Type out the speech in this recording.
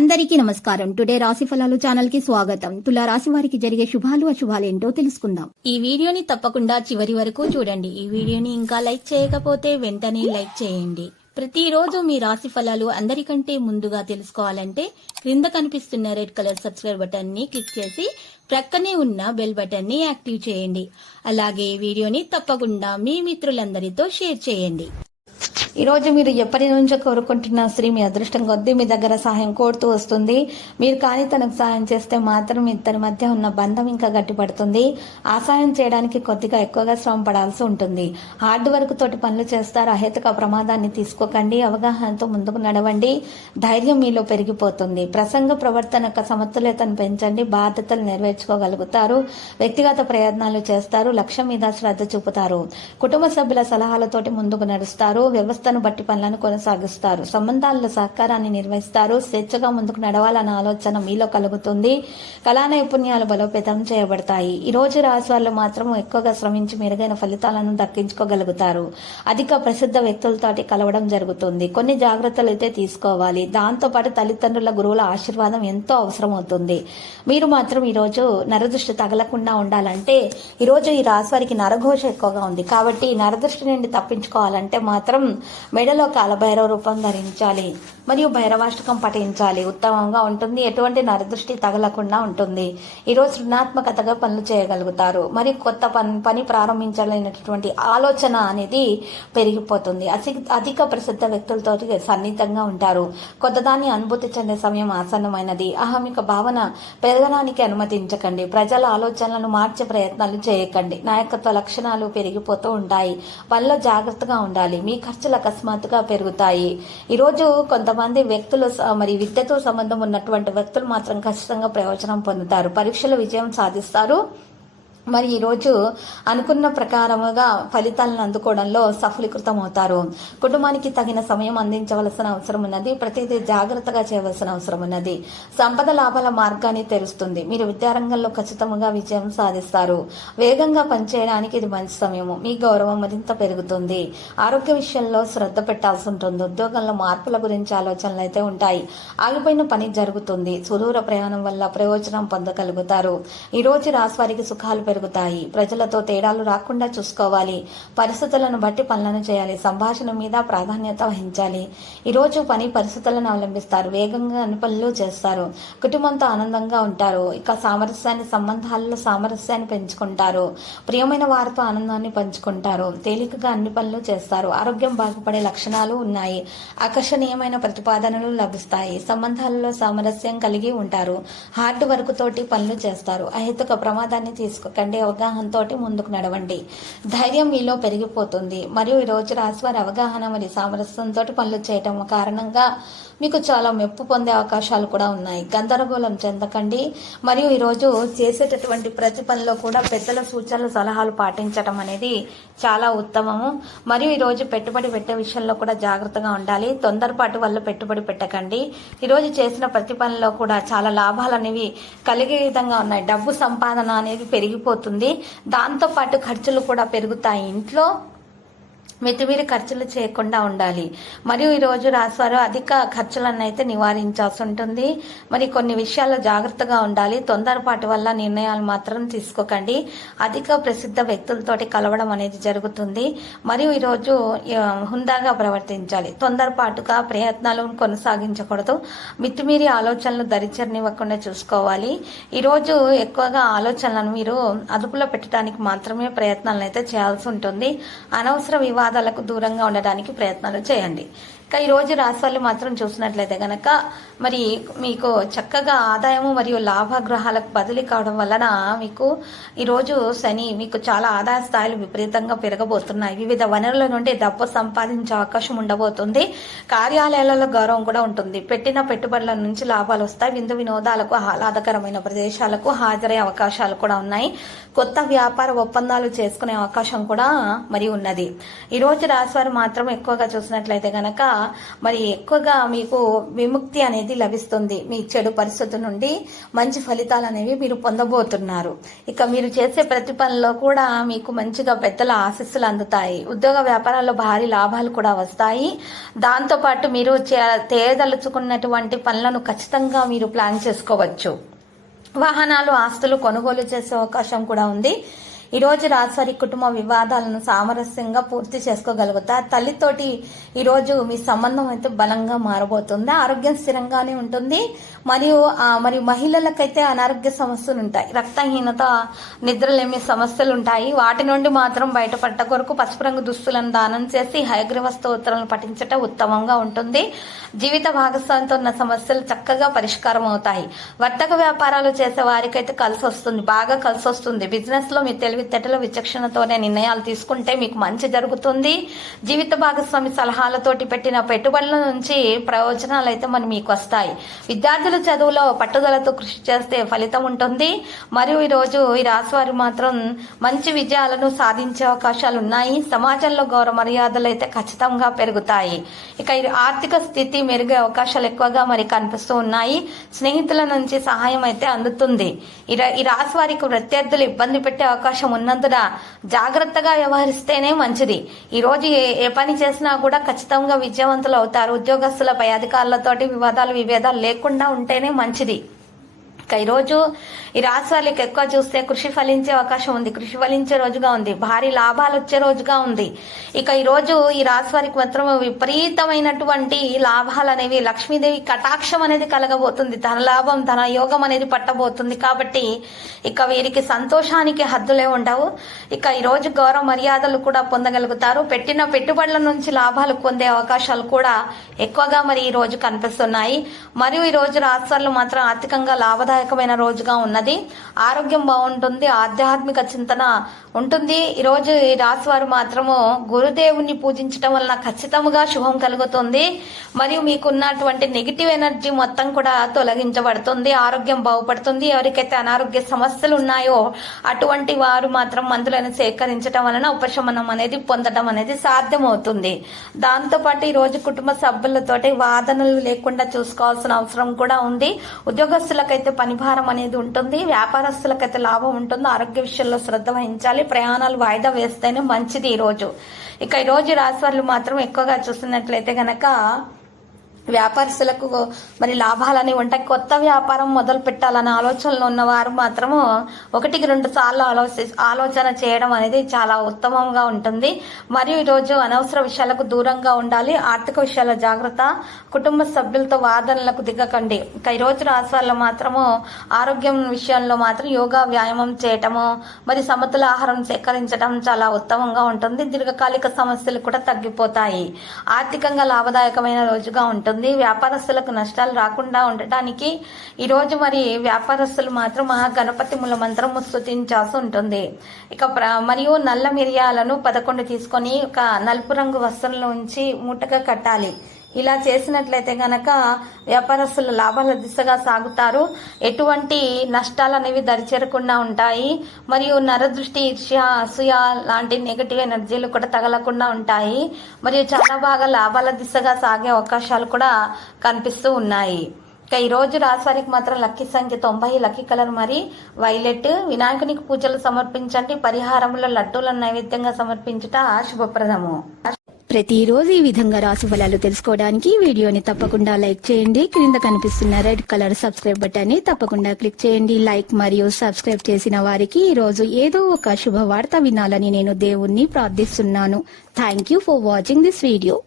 అందరికీ నమస్కారం. టుడే రాశి ఫలాలు ఛానల్ కి స్వాగతం. తులా రాశి వారికి జరిగే శుభాలు అశుభాలేంటో తెలుసుకుందాం. ఈ వీడియోని తప్పకుండా చివరి వరకు చూడండి. ఈ వీడియోని ఇంకా లైక్ చేయకపోతే వెంటనే లైక్ చేయండి. ప్రతిరోజు మీ రాశి ఫలాలు అందరికంటే ముందుగా తెలుసుకోవాలంటే క్రింద కనిపిస్తున్న రెడ్ కలర్ సబ్స్క్రైబ్ బటన్ ని క్లిక్ చేసి ప్రక్కనే ఉన్న బెల్ బటన్ ని యాక్టివ్ చేయండి. అలాగే వీడియోని తప్పకుండా మీ మిత్రులందరితో షేర్ చేయండి. ఈ రోజు మీరు ఎప్పటి నుంచో కోరుకుంటున్న స్త్రీ మీ అదృష్టం కొద్దీ మీ దగ్గర సహాయం కోరుతూ వస్తుంది. మీరు కానీ తనకు సహాయం చేస్తే మాత్రం ఇద్దరి మధ్య ఉన్న బంధం ఇంకా గట్టిపడుతుంది. ఆ సహాయం చేయడానికి కొద్దిగా ఎక్కువగా శ్రమ పడాల్సి ఉంటుంది. హార్డ్ వర్క్ తోటి పనులు చేస్తారు. అహేతుక ప్రమాదాన్ని తీసుకోకండి. అవగాహనతో ముందుకు నడవండి. ధైర్యం మీలో పెరిగిపోతుంది. ప్రసంగ ప్రవర్తన యొక్క సమతుల్యతను పెంచండి. బాధ్యతలు నెరవేర్చుకోగలుగుతారు. వ్యక్తిగత ప్రయత్నాలు చేస్తారు. లక్ష్యం మీద శ్రద్ధ చూపుతారు. కుటుంబ సభ్యుల సలహాలతోటి ముందుకు నడుస్తారు. వ్యవస్థను బట్టి పనులను కొనసాగిస్తారు. సంబంధాల్లో సహకారాన్ని నిర్వహిస్తారు. స్వేచ్ఛగా ముందుకు నడవాలన్న ఆలోచన మీలో కలుగుతుంది. కళా నైపుణ్యాలు బలోపేతం చేయబడతాయి. ఈ రోజు రాశి వాళ్ళు మాత్రం ఎక్కువగా శ్రమించి మెరుగైన ఫలితాలను దక్కించుకోగలుగుతారు. అధిక ప్రసిద్ధ వ్యక్తులతోటి కలవడం జరుగుతుంది. కొన్ని జాగ్రత్తలు అయితే తీసుకోవాలి. దాంతో పాటు తల్లిదండ్రుల గురువుల ఆశీర్వాదం ఎంతో అవసరం అవుతుంది. మీరు మాత్రం ఈ రోజు నరదృష్టి తగలకుండా ఉండాలంటే ఈ రోజు ఈ రాశి వారికి నరఘోష ఎక్కువగా ఉంది. కాబట్టి నరదృష్టి నుండి తప్పించుకోవాలంటే మాత్రం మెడలో కాలభైరవ రూపం ధరించాలి మరియు భైరవాష్టకం పఠించాలి. ఉత్తమంగా ఉంటుంది. ఎటువంటి నరదృష్టి తగలకుండా ఉంటుంది. ఈరోజు రుణాత్మకతగా పనులు చేయగలుగుతారు. మరియు కొత్త పని ప్రారంభించాలనేటువంటి ఆలోచన అనేది పెరిగిపోతుంది. అధిక ప్రసిద్ధ వ్యక్తులతో సన్నిహితంగా ఉంటారు. కొత్తదాన్ని అనుభూతి చెందే సమయం ఆసన్నమైనది. అహమిక భావన పెరగడానికి అనుమతించకండి. ప్రజల ఆలోచనలను మార్చే ప్రయత్నాలు చేయకండి. నాయకత్వ లక్షణాలు పెరిగిపోతూ ఉంటాయి. పనిలో జాగ్రత్తగా ఉండాలి. మీ ఖర్చులు అకస్మాత్తుగా పెరుగుతాయి. ఈరోజు కొంతమంది వ్యక్తులు మరి విద్యతో సంబంధం ఉన్నటువంటి వ్యక్తులు మాత్రం ఖచ్చితంగా ప్రయోజనం పొందుతారు. పరీక్షలో విజయం సాధిస్తారు. మరి ఈరోజు అనుకున్న ప్రకారముగా ఫలితాలను అందుకోవడంలో సఫలీకృతం అవుతారు. కుటుంబానికి తగిన సమయం అందించవలసిన అవసరం ఉన్నది. ప్రతిదీ జాగ్రత్తగా చేయవలసిన అవసరం ఉన్నది. సంపద లాభాల మార్గాన్ని తెరుస్తుంది. మీరు విద్యారంగంలో ఖచ్చితంగా విజయం సాధిస్తారు. వేగంగా పనిచేయడానికి ఇది మంచి సమయము. మీ గౌరవం మరింత పెరుగుతుంది. ఆరోగ్య విషయంలో శ్రద్ధ పెట్టాల్సి ఉంటుంది. ఉద్యోగంలో మార్పుల గురించి ఆలోచనలు అయితే ఉంటాయి. ఆగిపోయిన పని జరుగుతుంది. సుదూర ప్రయాణం వల్ల ప్రయోజనం పొందగలుగుతారు. ఈ రోజు రాశి వారికి సుఖాలు పెరుగుతాయి. ప్రజలతో తేడాలు రాకుండా చూసుకోవాలి. పరిస్థితులను బట్టి పనులను చేయాలి. సంభాషణ మీద ప్రాధాన్యత వహించాలి. ఈరోజు పని పరిస్థితులను అవలంబిస్తారు. వేగంగా అన్ని పనులు చేస్తారు. కుటుంబంతో ఆనందంగా ఉంటారు. ఇక సంబంధాలలో సామరస్యాన్ని పెంచుకుంటారు. ప్రియమైన వారితో ఆనందాన్ని పంచుకుంటారు. తేలికగా అన్ని పనులు చేస్తారు. ఆరోగ్యం బాగుపడే లక్షణాలు ఉన్నాయి. ఆకర్షణీయమైన ప్రతిపాదనలు లభిస్తాయి. సంబంధాలలో సామరస్యం కలిగి ఉంటారు. హార్డ్ వర్క్ తోటి పనులు చేస్తారు. అహేతుక ప్రమాదాన్ని తీసుకోకండి. అవగాహనతో ముందుకు నడవండి. ధైర్యం మీలో పెరిగిపోతుంది. మరియు ఈ రోజు రాశి వారి అవగాహన మరియు సామరస్యంతో పనులు చేయటం కారణంగా మీకు చాలా మెప్పు పొందే అవకాశాలు కూడా ఉన్నాయి. గందరగోళం చెందకండి. మరియు ఈరోజు చేసేటటువంటి ప్రతి పనిలో కూడా పెద్దల సూచనలు సలహాలు పాటించడం అనేది చాలా ఉత్తమము. మరియు ఈరోజు పెట్టుబడి పెట్టే విషయంలో కూడా జాగ్రత్తగా ఉండాలి. తొందరపాటు వల్ల పెట్టుబడి పెట్టకండి. ఈరోజు చేసిన ప్రతి పనిలో కూడా చాలా లాభాలు అనేవి కలిగే విధంగా ఉన్నాయి. డబ్బు సంపాదన అనేది పెరిగిపోతుంది. దాంతో పాటు ఖర్చులు కూడా పెరుగుతాయి. ఇంట్లో మితిమీరి ఖర్చులు చేయకుండా ఉండాలి. మరియు ఈరోజు రాశివారు అధిక ఖర్చులను అయితే నివారించాల్సి ఉంటుంది. మరి కొన్ని విషయాల్లో జాగ్రత్తగా ఉండాలి. తొందరపాటు వల్ల నిర్ణయాలు మాత్రం తీసుకోకండి. అధిక ప్రసిద్ధ వ్యక్తులతోటి కలవడం అనేది జరుగుతుంది. మరియు ఈరోజు హుందాగా ప్రవర్తించాలి. తొందరపాటుగా ప్రయత్నాలను కొనసాగించకూడదు. మితిమీరి ఆలోచనలు దరిచరనివ్వకుండా చూసుకోవాలి. ఈరోజు ఎక్కువగా ఆలోచనలను మీరు అదుపులో పెట్టడానికి మాత్రమే ప్రయత్నాలను అయితే చేయాల్సి ఉంటుంది. అనవసర వివాదాలకు దూరంగా ఉండడానికి ప్రయత్నాలు చేయండి. ఈ రోజు రాశి వాళ్ళు మాత్రం చూసినట్లయితే గనక మరి మీకు చక్కగా ఆదాయము మరియు లాభగ్రహాలకు బదిలీ కావడం వలన మీకు ఈరోజు శని మీకు చాలా ఆదాయ స్థాయిలు విపరీతంగా పెరగబోతున్నాయి. వివిధ వనరుల నుండి డబ్బు సంపాదించే అవకాశం ఉండబోతుంది. కార్యాలయాలలో గౌరవం కూడా ఉంటుంది. పెట్టిన పెట్టుబడుల నుంచి లాభాలు వస్తాయి. విందు వినోదాలకు ఆహ్లాదకరమైన ప్రదేశాలకు హాజరయ్యే అవకాశాలు కూడా ఉన్నాయి. కొత్త వ్యాపార ఒప్పందాలు చేసుకునే అవకాశం కూడా మరి ఉన్నది. ఈ రోజు రాశి వారు మాత్రం ఎక్కువగా చూసినట్లయితే గనక మరి ఎక్కువగా మీకు విముక్తి అనేది లభిస్తుంది. మీ చెడు పరిస్థితుల నుండి మంచి ఫలితాలు అనేవి మీరు పొందబోతున్నారు. ఇక మీరు చేసే ప్రతి పనిలో కూడా మీకు మంచిగా పెద్దల ఆశీస్సులు అందుతాయి. ఉద్యోగ వ్యాపారాల్లో భారీ లాభాలు కూడా వస్తాయి. దాంతోపాటు మీరు చేయదలుచుకున్నటువంటి పనులను ఖచ్చితంగా మీరు ప్లాన్ చేసుకోవచ్చు. వాహనాలు, ఆస్తులు కొనుగోలు చేసే అవకాశం కూడా ఉంది. ఈ రోజు రాశివారి కుటుంబ వివాదాలను సామరస్యంగా పూర్తి చేసుకోగలుగుతారు. తల్లితోటి ఈ రోజు మీ సంబంధం అయితే బలంగా మారబోతుంది. ఆరోగ్యం స్థిరంగానే ఉంటుంది. మరియు మహిళలకైతే అనారోగ్య సమస్యలు ఉంటాయి. రక్తహీనత, నిద్రలేమి సమస్యలు ఉంటాయి. వాటి నుండి మాత్రం బయటపడ్డ కొరకు పసుపు రంగు దుస్తులను దానం చేసి హయగ్రీవ స్తోత్రాలను పఠించటం ఉత్తమంగా ఉంటుంది. జీవిత భాగస్వామితో ఉన్న సమస్యలు చక్కగా పరిష్కారం అవుతాయి. వర్తక వ్యాపారాలు చేసే వారికైతే కలిసి వస్తుంది, బాగా కలిసి వస్తుంది. బిజినెస్ లో మీ తెలివితేటల విచక్షణతోనే నిర్ణయాలు తీసుకుంటే మీకు మంచి జరుగుతుంది. జీవిత భాగస్వామి సలహాలతోటి పెట్టిన పెట్టుబడుల నుంచి ప్రయోజనాలు అయితే మీకు వస్తాయి. విద్యార్థులు చదువులో పట్టుదలతో కృషి చేస్తే ఫలితం ఉంటుంది. మరియు ఈరోజు ఈ రాశి వారు మాత్రం మంచి విజయాలను సాధించే అవకాశాలు ఉన్నాయి. సమాజంలో గౌరవ మర్యాదలు అయితే ఖచ్చితంగా పెరుగుతాయి. ఇక ఈ ఆర్థిక స్థితి మెరుగే అవకాశాలు ఎక్కువగా కనిపిస్తూ ఉన్నాయి. స్నేహితుల నుంచి సహాయం అయితే అందుతుంది. ఈ రాశి వారికి ప్రత్యర్థులు ఇబ్బంది పెట్టే అవకాశం ఉన్నందున జాగ్రత్తగా వ్యవహరిస్తేనే మంచిది. ఈ రోజు ఏ పని చేసినా కూడా ఖచ్చితంగా విజయవంతులు అవుతారు. ఉద్యోగస్తుల పై అధికారులతోటి విభేదాలు లేకుండా ఉంటేనే మంచిది. ఈరోజు ఈ రాశి వాళ్ళకి ఎక్కువ చూస్తే కృషి ఫలించే అవకాశం ఉంది. కృషి ఫలించే రోజుగా ఉంది. భారీ లాభాలు వచ్చే రోజుగా ఉంది. ఇక ఈ రోజు ఈ రాశి వారికి మాత్రం విపరీతమైనటువంటి లాభాలు అనేవి, లక్ష్మీదేవి కటాక్షం అనేది కలగబోతుంది. ధన లాభం, ధన యోగం అనేది పట్టబోతుంది. కాబట్టి ఇక వీరికి సంతోషానికి హద్దులే ఉండవు. ఇక ఈ రోజు గౌరవ మర్యాదలు కూడా పొందగలుగుతారు. పెట్టిన పెట్టుబడుల నుంచి లాభాలు పొందే అవకాశాలు కూడా ఎక్కువగా ఈ రోజు కనిపిస్తున్నాయి. మరియు ఈ రోజు రాశి వాళ్ళు మాత్రం ఆర్థికంగా లాభదాయకమైన రోజుగా ఉన్నది. ఆరోగ్యం బాగుంటుంది. ఆధ్యాత్మిక చింతన ఉంటుంది. ఈ రోజు ఈ రాశి వారు మాత్రము గురుదేవుని పూజించడం వలన ఖచ్చితంగా శుభం కలుగుతుంది. మరియు మీకున్నటువంటి నెగిటివ్ ఎనర్జీ మొత్తం కూడా తొలగించబడుతుంది. ఆరోగ్యం బాగుపడుతుంది. ఎవరికైతే అనారోగ్య సమస్యలు ఉన్నాయో అటువంటి వారు మాత్రం మందులను సేకరించడం వలన ఉపశమనం అనేది పొందడం అనేది సాధ్యమవుతుంది. దాంతోపాటు ఈ రోజు కుటుంబ సభ్యులతోటి వాదనలు లేకుండా చూసుకోవాల్సిన అవసరం కూడా ఉంది. ఉద్యోగస్తులకైతే పనిభారం అనేది ఉంటుంది. వ్యాపారస్తులకైతే లాభం ఉంటుంది. ఆరోగ్య విషయంలో శ్రద్ధ వహించాలి. ప్రయాణాలు వాయిదా వేస్తేనే మంచిది ఈ రోజు. ఇక ఈ రోజు రాశి వాళ్ళు మాత్రం ఎక్కువగా చూస్తున్నట్లయితే గనక వ్యాపారస్తులకు లాభాలని ఉంటాయి. కొత్త వ్యాపారం మొదలు పెట్టాలనే ఆలోచనలో ఉన్నవారు మాత్రము 1-2 సార్లు ఆలోచన చేయడం అనేది చాలా ఉత్తమంగా ఉంటుంది. మరియు ఈరోజు అనవసర విషయాలకు దూరంగా ఉండాలి. ఆర్థిక విషయాల జాగ్రత్త. కుటుంబ సభ్యులతో వాదనలకు దిగకండి. ఇక ఈరోజు రాశి వాళ్ళు మాత్రము ఆరోగ్యం విషయంలో మాత్రం యోగా, వ్యాయామం చేయటము, సమతుల ఆహారం సేకరించడం చాలా ఉత్తమంగా ఉంటుంది. దీర్ఘకాలిక సమస్యలు కూడా తగ్గిపోతాయి. ఆర్థికంగా లాభదాయకమైన రోజుగా ఉంటుంది. వ్యాపారస్తులకు నష్టాలు రాకుండా ఉండటానికి ఈ రోజు వ్యాపారస్తులు మాత్రం మహాగణపతి మూల మంత్రం స్తుతించాల్సి ఉంటుంది. ఇక మరియు నల్ల మిరియాలను 11 తీసుకొని ఒక నలుపు రంగు వస్త్రంలో ఉంచి మూటగా కట్టాలి. ఇలా చేసినట్లయితే గనక వ్యాపారస్తులు లాభాల దిశగా సాగుతారు. ఎటువంటి నష్టాలు అనేవి దరిచేరకుండా ఉంటాయి. మరియు నరదృష్టి, ఈర్ష్య, అసూయ లాంటి నెగటివ్ ఎనర్జీలు కూడా తగలకుండా ఉంటాయి. మరియు చాలా బాగా లాభాల దిశగా సాగే అవకాశాలు కూడా కనిపిస్తూ ఉన్నాయి. ఇక ఈ రోజు రాశి వారికి మాత్రం లక్కీ సంఖ్య 90, లక్కీ కలర్ వైలెట్. వినాయకునికి పూజలు సమర్పించండి. పరిహారంలో లడ్డూలను నైవేద్యంగా సమర్పించుట శుభప్రదము. ప్రతిరోజు ఈ విధంగా రాశి ఫలాలు తెలుసుకోవడానికి వీడియోని తప్పకుండా లైక్ చేయండి. క్రింద కనిపిస్తున్న రెడ్ కలర్ సబ్స్క్రైబ్ బటన్ ని తప్పకుండా క్లిక్ చేయండి. లైక్ మరియు సబ్స్క్రైబ్ చేసిన వారికి ఈ రోజు ఏదో ఒక శుభవార్త వినాలని నేను దేవుణ్ణి ప్రార్థిస్తున్నాను. Thank you for watching this video.